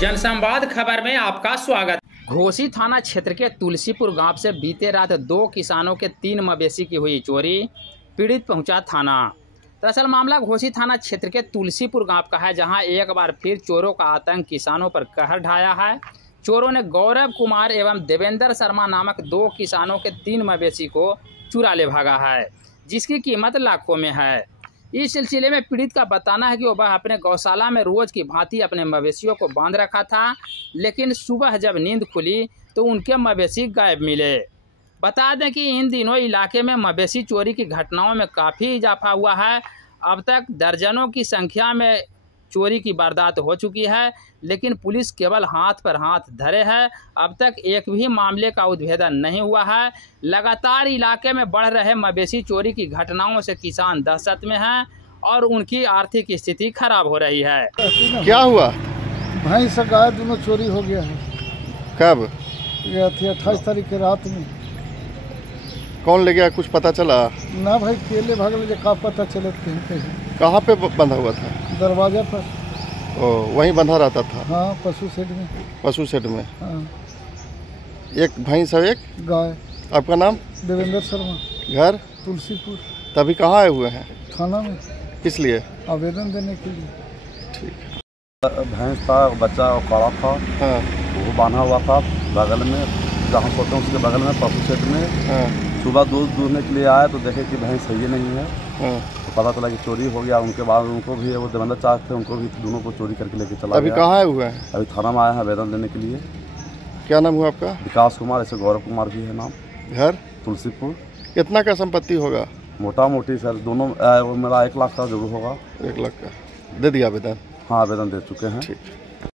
जनसंवाद खबर में आपका स्वागत। घोसी थाना क्षेत्र के तुलसीपुर गांव से बीते रात 2 किसानों के 3 मवेशी की हुई चोरी। पीड़ित पहुंचा थाना। दरअसल मामला घोसी थाना क्षेत्र के तुलसीपुर गांव का है, जहां एक बार फिर चोरों का आतंक किसानों पर कहर ढाया है। चोरों ने गौरव कुमार एवं देवेंद्र शर्मा नामक 2 किसानों के 3 मवेशी को चुरा ले भागा है, जिसकी कीमत लाखों में है। इस सिलसिले में पीड़ित का बताना है कि वह अपने गौशाला में रोज की भांति अपने मवेशियों को बांध रखा था, लेकिन सुबह जब नींद खुली तो उनके मवेशी गायब मिले। बता दें कि इन दिनों इलाके में मवेशी चोरी की घटनाओं में काफ़ी इजाफा हुआ है। अब तक दर्जनों की संख्या में चोरी की वारदात हो चुकी है, लेकिन पुलिस केवल हाथ पर हाथ धरे है। अब तक एक भी मामले का उद्भेदन नहीं हुआ है। लगातार इलाके में बढ़ रहे मवेशी चोरी की घटनाओं से किसान दहशत में हैं और उनकी आर्थिक स्थिति खराब हो रही है। क्या हुआ? भैंस गाय दोनों चोरी हो गया है। कब? गया थी 28 तारीख के रात में। कौन ले गया, कुछ पता चला? ना भाई, केले भागल का पता चले कहीं। कहाँ पे बंधा हुआ था? दरवाजा पर। ओ, वहीं बंधा रहता था? हाँ, पशु शेड में। पशु शेड में? हाँ। एक भैंस और एक गाय। आपका नाम? देवेंद्र शर्मा। घर? तुलसीपुर। तभी कहाँ आए हुए हैं? थाना में। किस लिए? आवेदन देने के लिए। ठीक। भैंस था, बच्चा और काड़ा था। हाँ। वो बांधा हुआ था बगल में, जहाँ सोते हैं उसके बगल में पशु शेड में। हाँ। सुबह दूध दूहने के लिए आए तो देखे कि भैंस सही नहीं है। हाँ। तो पता चला कि चोरी हो गया। उनके बाद उनको भी, वो देवेंद्र चाचा थे, उनको भी दोनों को चोरी करके लेके चला अभी गया। कहाँ आए हुए हैं? अभी थाना में आए हैं आवेदन देने के लिए। क्या नाम हुआ आपका? विकास कुमार, ऐसे गौरव कुमार भी है नाम। घर? तुलसीपुर। कितना का संपत्ति होगा? मोटा मोटी सर दोनों मेरा 1 लाख का जरूर होगा। 1 लाख का। दे दिया आवेदन? हाँ, आवेदन दे चुके हैं। ठीक।